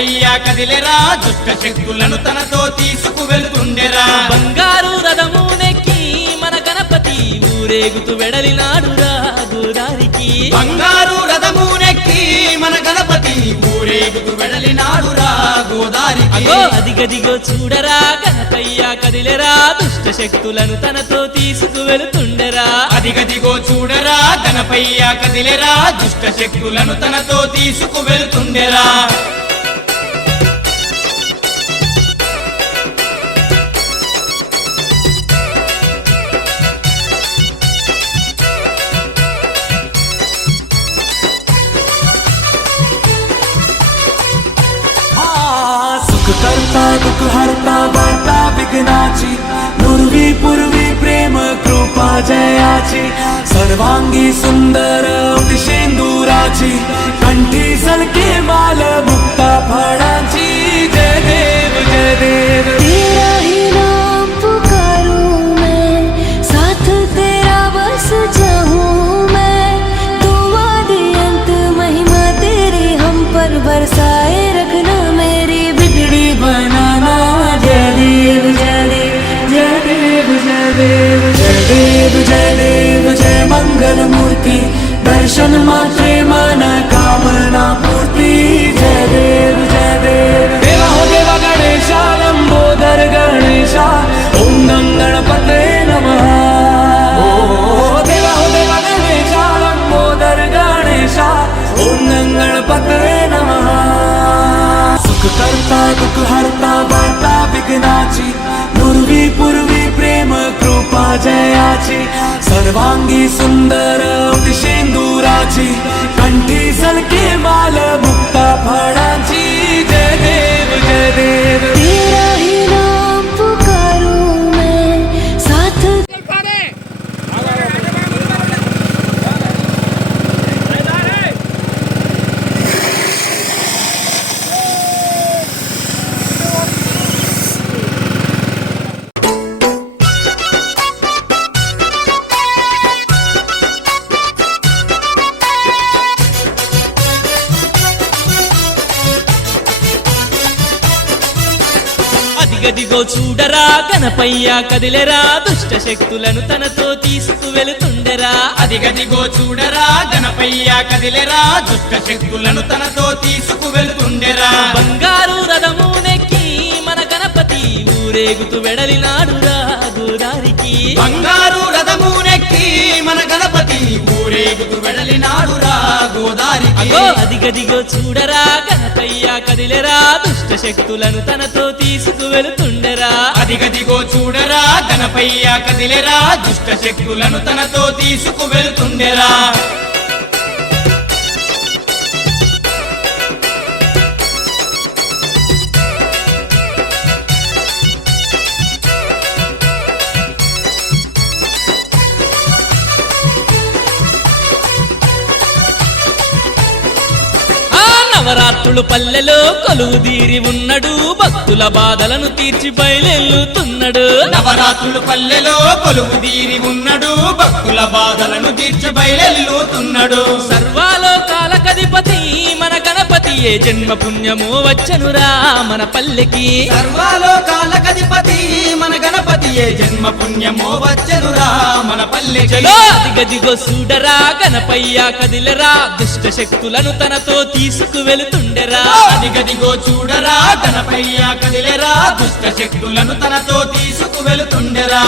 గణపయ్య కదిలెరా దుష్ట శక్తులను తనతో తీసుకువెళ్తుండెరా బంగారు రథమునెక్కి మన గణపతి ఊరేగుతూ వెడలినాడురా గోదారికి బంగారు రథమునెక్కి మన గణపతి ఊరేగుతూ వెడలినాడురా గోదారికి అదిగదిగో చూడరా గణపయ్య కదిలెరా దుష్ట శక్తులను తనతో తీసుకువెళుతుండెరా అదిగదిగో చూడరా గణపయ్య కదిలెరా దుష్ట శక్తులను తనతో తీసుకువెళ్తుండెరా करता दुख हरता वार्ता विघ्नाची नुरवी पूर्वी प्रेम कृपा जयाची सर्वांगी सुंदर शेंदुराची कंठी सलके माल मुक्ता फळाची जय देव जय देव तेरा ही नाम पुकारूं मैं साथ तेरा बस जाऊं मैं दुआ दी अंत महिमा तेरी हम पर बरसाए रखना मेरी बनाना जय देव जय देव जय देव जय देव जय देव जय देव जय मंगल मूर्ति दर्शन मात्रे मन कामना पूर्ति जय देव जय देव देवा हो देवा गणेशा लंबोदर गणेशा ओम नम गणपते नमः देवा हो देवा गणेशा लंबोदर गणेशा ओम नम गणपते नमः करता दुख हरता वार्ता विघ्नाची नुरवी पूर्वी प्रेम कृपा जयाची सर्वांगी सुंदर शेंदुराची कंठी सलके माल मुक्ता फळाची जय देव जय देव तेरा ही नाम पुकारूं मैं साथ అదిగదిగో చూడరా గణపయ్య కదిలెరా దుష్ట శక్తులను తనతో తీసుకువెళుతుండెరా అదిగదిగో చూడరా గణపయ్య కదిలెరా దుష్ట శక్తులను తనతో తీసుకువెళ్తుండెరా బంగారు రథమునెక్కి మన గణపతి ఊరేగుతూ వెడలినాడురా గోదారికి బంగారు రథమునెక్కి మన గణపతి ఊరేగుతూ వెడలినాడురా గోదారికి అదిగదిగో చూడరా గణపయ్య కదిలెరా దుష్ట శక్తులను తనతో తీసుకువెళుతుండెరా అదిగదిగో చూడరా గణపయ్య కదిలెరా దుష్ట శక్తులను తనతో తీసుకువెళ్తుండెరా నవరాత్రులు పల్లెలో కొలువుదీరి ఉన్నడు భక్తుల బాధలను తీర్చి బయలెల్లుతున్నాడు నవరాత్రులు పల్లెలో కొలువుదీరి ఉన్నడు భక్తుల బాధలను తీర్చి బయలెల్లుతున్నాడు సర్వాలోకాల కధిపతి మన గణపతి ఏ జన్మ పుణ్యమో వచ్చనురా మన పల్లెకి సర్వాలోకాల కధిపతి మన గణపతి ఏ జన్మ పుణ్యమో వచ్చనురా మన పల్లెకి అదిగదిగో చూడరా గణపయ్య కదిలెరా దుష్ట శక్తులను తనతో తీసుకువెళుతుండెరా అదిగదిగో చూడరా గణపయ్య కదిలెరా దుష్ట శక్తులను తనతో తీసుకువెళుతుండెరా